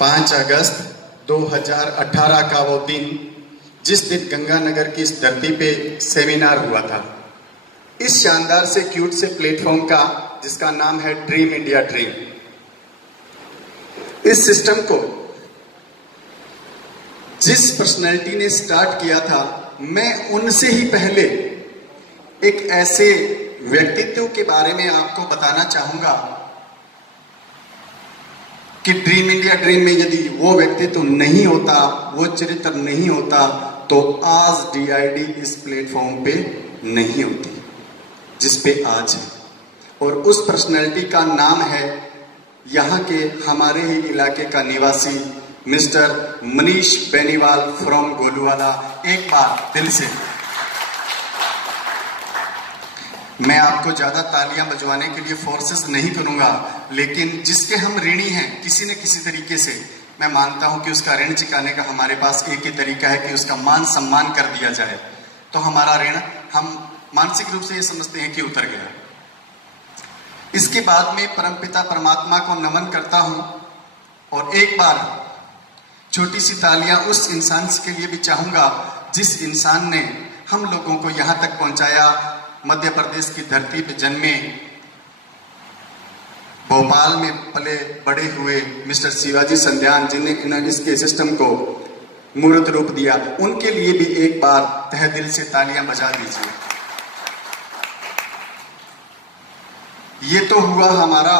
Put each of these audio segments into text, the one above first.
5 अगस्त 2018 का वो दिन जिस दिन गंगानगर की इस धरती पे सेमिनार हुआ था, इस शानदार से क्यूट से प्लेटफॉर्म का जिसका नाम है ड्रीम इंडिया ड्रीम, इस सिस्टम को जिस पर्सनैलिटी ने स्टार्ट किया था, मैं उनसे ही पहले एक ऐसे व्यक्तित्व के बारे में आपको बताना चाहूंगा कि ड्रीम इंडिया ड्रीम में यदि वो व्यक्तित्व नहीं होता, वो चरित्र नहीं होता, तो आज DID इस प्लेटफॉर्म पे नहीं होती जिस पे आज है। और उस पर्सनैलिटी का नाम है यहाँ के हमारे ही इलाके का निवासी मिस्टर मनीष बेनीवाल फ्रॉम गोलूवाला। एक बार दिल से मैं आपको ज्यादा तालियां बजवाने के लिए फोर्सेस नहीं करूंगा, लेकिन जिसके हम ऋणी हैं किसी न किसी तरीके से, मैं मानता हूं कि उसका ऋण चुकाने का हमारे पास एक ही तरीका है कि उसका मान सम्मान कर दिया जाए, तो हमारा ऋण हम मानसिक रूप से ये समझते हैं कि उतर गया। इसके बाद में परमपिता परमात्मा को नमन करता हूं और एक बार छोटी सी तालियां उस इंसान के लिए भी चाहूंगा जिस इंसान ने हम लोगों को यहां तक पहुंचाया। मध्य प्रदेश की धरती पे जन्मे, भोपाल में पले बड़े हुए मिस्टर शिवाजी संध्यान, जिन्हें इसके सिस्टम को मूर्त रूप दिया, उनके लिए भी एक बार तहे दिल से तालियां बजा दीजिए। ये तो हुआ हमारा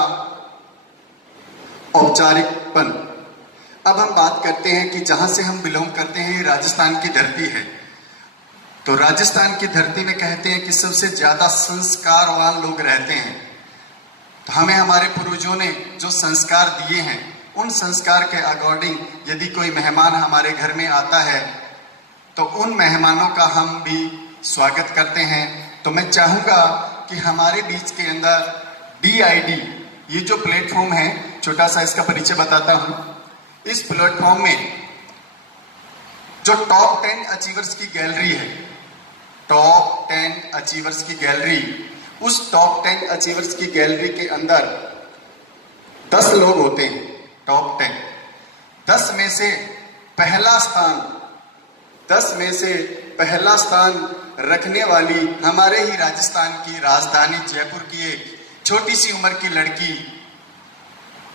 औपचारिकपन। अब हम बात करते हैं कि जहां से हम बिलोंग करते हैं, ये राजस्थान की धरती है। तो राजस्थान की धरती में कहते हैं कि सबसे ज्यादा संस्कारवान लोग रहते हैं। तो हमें हमारे पूर्वजों ने जो संस्कार दिए हैं, उन संस्कार के अकॉर्डिंग यदि कोई मेहमान हमारे घर में आता है तो उन मेहमानों का हम भी स्वागत करते हैं। तो मैं चाहूंगा कि हमारे बीच के अंदर DID ये जो प्लेटफॉर्म है, छोटा सा इसका परिचय बताता हूं। इस प्लेटफॉर्म में जो टॉप 10 अचीवर्स की गैलरी है, टॉप 10 अचीवर्स की गैलरी, उस टॉप 10 अचीवर्स की गैलरी के अंदर 10 लोग होते हैं। टॉप 10, 10 में से पहला स्थान, 10 में से पहला स्थान रखने वाली हमारे ही राजस्थान की राजधानी जयपुर की एक छोटी सी उम्र की लड़की,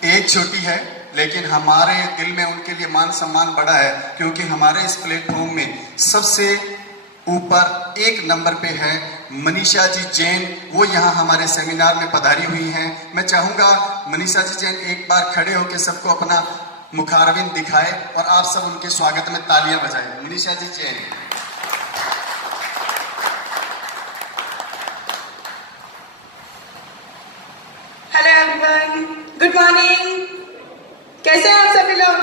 एज छोटी है लेकिन हमारे दिल में उनके लिए मान सम्मान बड़ा है, क्योंकि हमारे इस प्लेटफॉर्म में सबसे ऊपर 1 नंबर पे है मनीषा जी जैन। वो यहाँ हमारे सेमिनार में पधारी हुई हैं। मैं चाहूंगा मनीषा जी जैन एक बार खड़े होकर सबको अपना मुखारविंद दिखाए और आप सब उनके स्वागत में तालियां बजाएं। Manisha ji Jain. Hello everyone, good morning. कैसे हैं आप सभी लोग?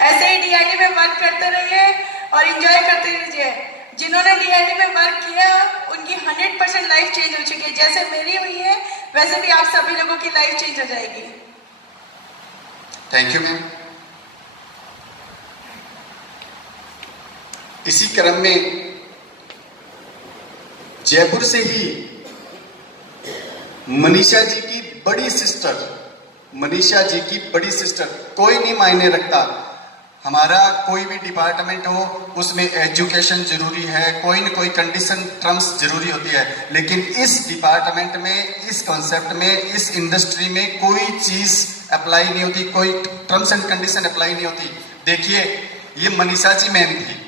ऐसे ही DID में वर्क करते रहिए और एंजॉय करते रहिए। जिन्होंने DID में वर्क किया उनकी 100% लाइफ चेंज हो चुकी है। जैसे मेरी हुई है वैसे भी आप सभी लोगों की लाइफ चेंज हो जाएगी। Thank you ma'am. इसी क्रम में जयपुर से ही मनीषा जी की बड़ी सिस्टर, मनीषा जी की बड़ी सिस्टर, कोई नहीं मायने रखता, हमारा कोई भी डिपार्टमेंट हो उसमें एजुकेशन जरूरी है, कोई न कोई कंडीशन टर्म्स जरूरी होती है, लेकिन इस डिपार्टमेंट में, इस कॉन्सेप्ट में, इस इंडस्ट्री में कोई चीज अप्लाई नहीं होती, कोई टर्म्स एंड कंडीशन अप्लाई नहीं होती। देखिए ये मनीषा जी मैम थी,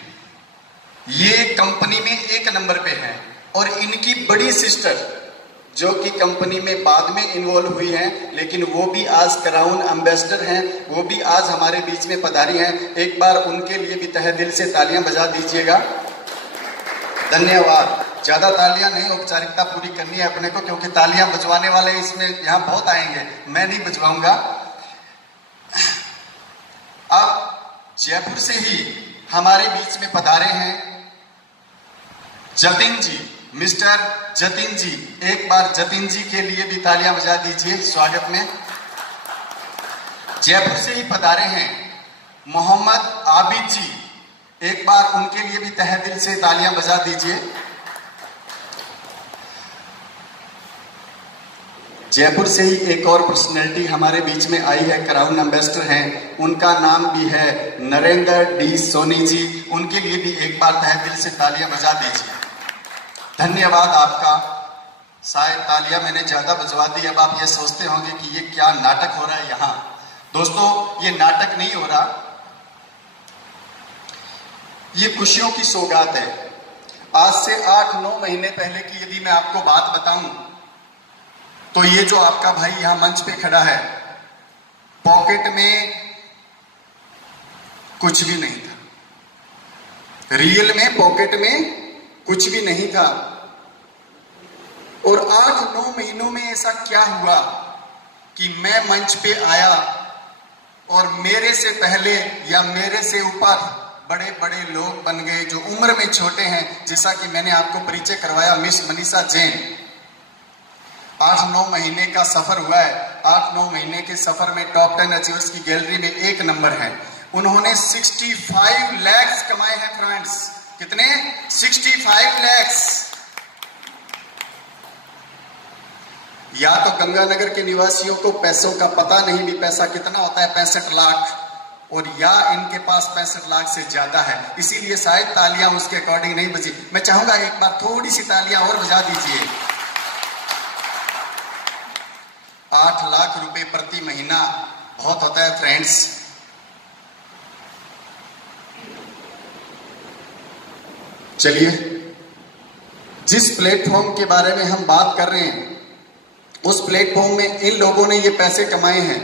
ये कंपनी में 1 नंबर पे है, और इनकी बड़ी सिस्टर जो कि कंपनी में बाद में इन्वॉल्व हुई हैं, लेकिन वो भी आज क्राउन एम्बेसडर हैं, वो भी आज हमारे बीच में पधारी हैं। एक बार उनके लिए भी तहे दिल से तालियां बजा दीजिएगा। धन्यवाद। ज्यादा तालियां नहीं, औपचारिकता पूरी करनी है अपने को, क्योंकि तालियां बजवाने वाले इसमें यहाँ बहुत आएंगे, मैं नहीं बजवाऊंगा। अब जयपुर से ही हमारे बीच में पधारे हैं जतिन जी, मिस्टर जतिन जी। एक बार जतिन जी के लिए भी तालियां बजा दीजिए स्वागत में। जयपुर से ही पधारे हैं मोहम्मद आबिद जी, एक बार उनके लिए भी तहे दिल से तालियां बजा दीजिए। जयपुर से ही एक और पर्सनैलिटी हमारे बीच में आई है, क्राउन एम्बेसडर हैं, उनका नाम भी है नरेंद्र डी सोनी जी। उनके लिए भी एक बार तहे दिल से तालियां बजा दीजिए। धन्यवाद आपका। शायद तालियां मैंने ज्यादा बजवा दी। अब आप ये सोचते होंगे कि ये क्या नाटक हो रहा है यहाँ। दोस्तों, ये नाटक नहीं हो रहा, ये खुशियों की सौगात है। आज से 8-9 महीने पहले की यदि मैं आपको बात बताऊं तो ये जो आपका भाई यहां मंच पे खड़ा है, पॉकेट में कुछ भी नहीं था। रियल में पॉकेट में कुछ भी नहीं था। और 8-9 महीनों में ऐसा क्या हुआ कि मैं मंच पे आया और मेरे से पहले या मेरे से ऊपर बड़े बड़े लोग बन गए जो उम्र में छोटे हैं। जैसा कि मैंने आपको परिचय करवाया, मिस मनीषा जैन। 8-9 महीने का सफर हुआ है। 8-9 महीने के सफर में टॉप 10 अचीवर्स की गैलरी में 1 नंबर है। उन्होंने 65 लाख कमाए हैं फ्रेंड्स। कितने? 65 लाख। या तो गंगानगर के निवासियों को पैसों का पता नहीं भी पैसा कितना होता है, 65 लाख, और या इनके पास 65 लाख से ज्यादा है, इसीलिए शायद तालियां उसके अकॉर्डिंग नहीं बजी। मैं चाहूंगा एक बार थोड़ी सी तालियां और बजा दीजिए। 8 लाख रुपए प्रति महीना बहुत होता है फ्रेंड्स। चलिए, जिस प्लेटफॉर्म के बारे में हम बात कर रहे हैं, उस प्लेटफॉर्म में इन लोगों ने ये पैसे कमाए हैं।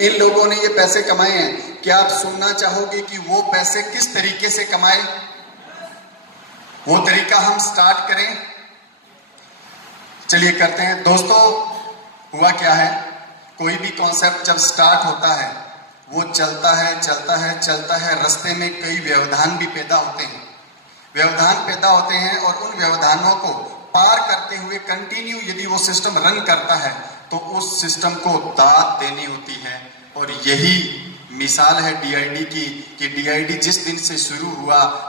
इन लोगों ने ये पैसे कमाए हैं। क्या आप सुनना चाहोगे कि वो पैसे किस तरीके से कमाए? वो तरीका हम स्टार्ट करें? चलिए करते हैं। दोस्तों, हुआ क्या है, कोई भी कॉन्सेप्ट जब स्टार्ट होता है वो चलता है चलता है चलता है। रास्ते में कई व्यवधान भी पैदा होते हैं। व्यवधान पैदा होते हैं और उन व्यवधानों को पार करते हुए कंटिन्यू यदि वो सिस्टम रन करता है तो उस सिस्टम को दाद देनी होती है। और यही मिसाल है डीआईडी की, कि डीआईडी जिस दिन से शुरू हुआ